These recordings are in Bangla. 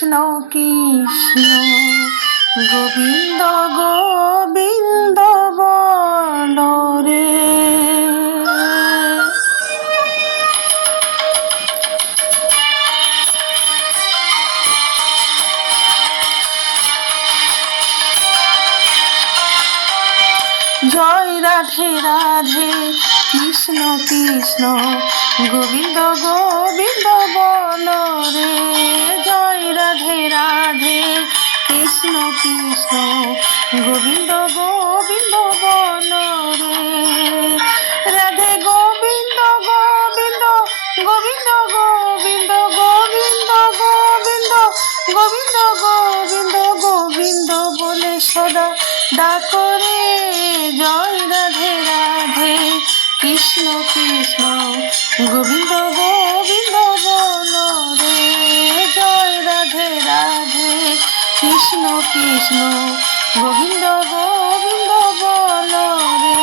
কৃষ্ণ কৃষ্ণ গোবিন্দ গোবিন্দ বল রে। জয় রাধে রাধে কৃষ্ণ কৃষ্ণ গোবিন্দ গোবিন্দ বল রে। জয় রাধে রাধে কৃষ্ণ কৃষ্ণ গোবিন্দ গোবিন্দ বল রে। রাধে গোবিন্দ গোবিন্দ গোবিন্দ গোবিন্দ গোবিন্দ গোবিন্দ গোবিন্দ গোবিন্দ গোবিন্দ বলে সদা ডাকো রে। জয় রাধে রাধে কৃষ্ণ কৃষ্ণ গোবিন্দ গোবিন্দ বল রে। জয় রাধে রাধে কৃষ্ণ কৃষ্ণ গোবিন্দ গোবিন্দ বল রে।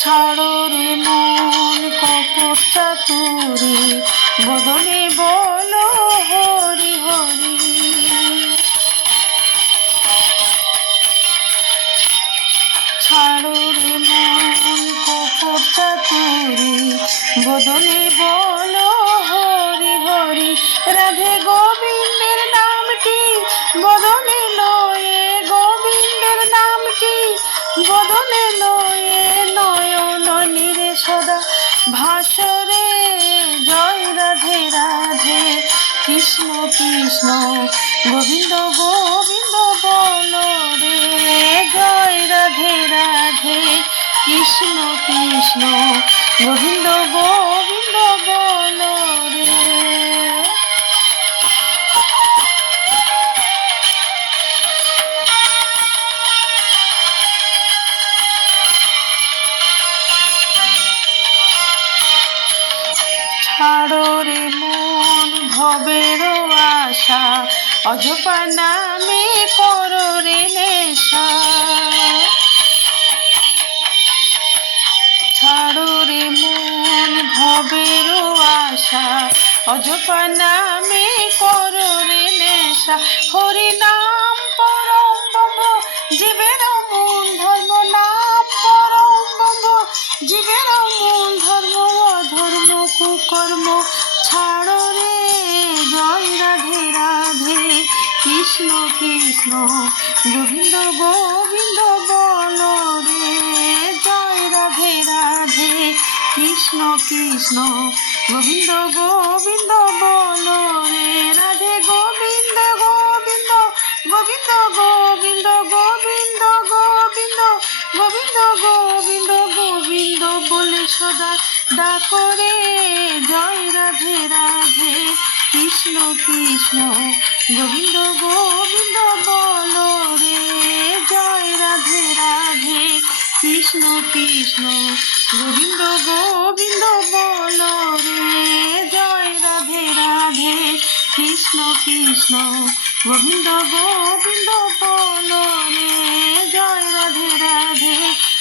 ছাড়ো রে মন কপট চাতুরি বদনে বলো হরি হরি। ছাড়ো রে মন কপট চাতুরি বদনে বলো হরি হরি। রাধে গোবিন্দের নামটি বদনে লয়ে, গোবিন্দের নামটি বদনে লয়ে নয়ন নিরে সদা ভাসরে। জয় রাধে রাধে কৃষ্ণ কৃষ্ণ গোবিন্দ গোবিন্দ বল রে। জয় রাধে রাধে কৃষ্ণ কৃষ্ণ গোবিন্দ গোবিন্দ বল রে। ছাড়ো রে মন ভবের আশা অজপা নামে করো রে নেশা। ছাড়ো রে মন ভবের আশা অজপা নামে করো রে নেশা। হরি নাম পরম ব্রহ্ম জীবের মূল ধর্ম, নাম পরম ব্রহ্ম জীবের মূল ধর্ম, অধর্ম কুকর্ম ছাড়ো রে। জয় রাধে রাধে কৃষ্ণ কৃষ্ণ গোবিন্দ গোবিন্দ বল রে। জয় রাধে রাধে কৃষ্ণ কৃষ্ণ গোবিন্দ গোবিন্দ বল রে। রাধে গোবিন্দ গোবিন্দ গোবিন্দ গোবিন্দ গোবিন্দ গোবিন্দ গোবিন্দ গোবিন্দ গোবিন্দ বলে সদা ডাকো রে। জয় রাধে রাধে কৃষ্ণ কৃষ্ণ গোবিন্দ গোবিন্দ বল রে। জয় রাধে রাধে কৃষ্ণ কৃষ্ণ গোবিন্দ গোবিন্দ বল রে। জয় রাধে রাধে কৃষ্ণ কৃষ্ণ গোবিন্দ গোবিন্দ বল রে। জয় রাধে রাধে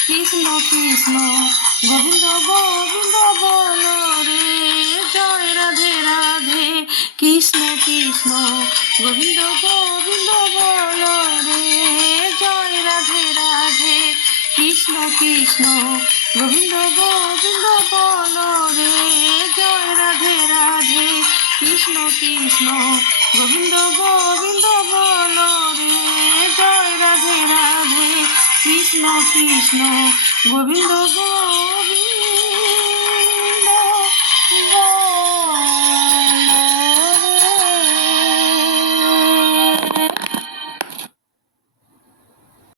কৃষ্ণ কৃষ্ণ গোবিন্দ গোবিন্দ বল রে। জয় রাধে রাধে কৃষ্ণ কৃষ্ণ গোবিন্দ গোবিন্দ বল রে। জয় রাধে রাধে কৃষ্ণ কৃষ্ণ গোবিন্দ গোবিন্দ বল রে। জয় রাধে রাধে কৃষ্ণ কৃষ্ণ গোবিন্দ গোবিন্দ বল রে। জয় রাধে রাধে কৃষ্ণ কৃষ্ণ গোবিন্দ গোবিন্দ।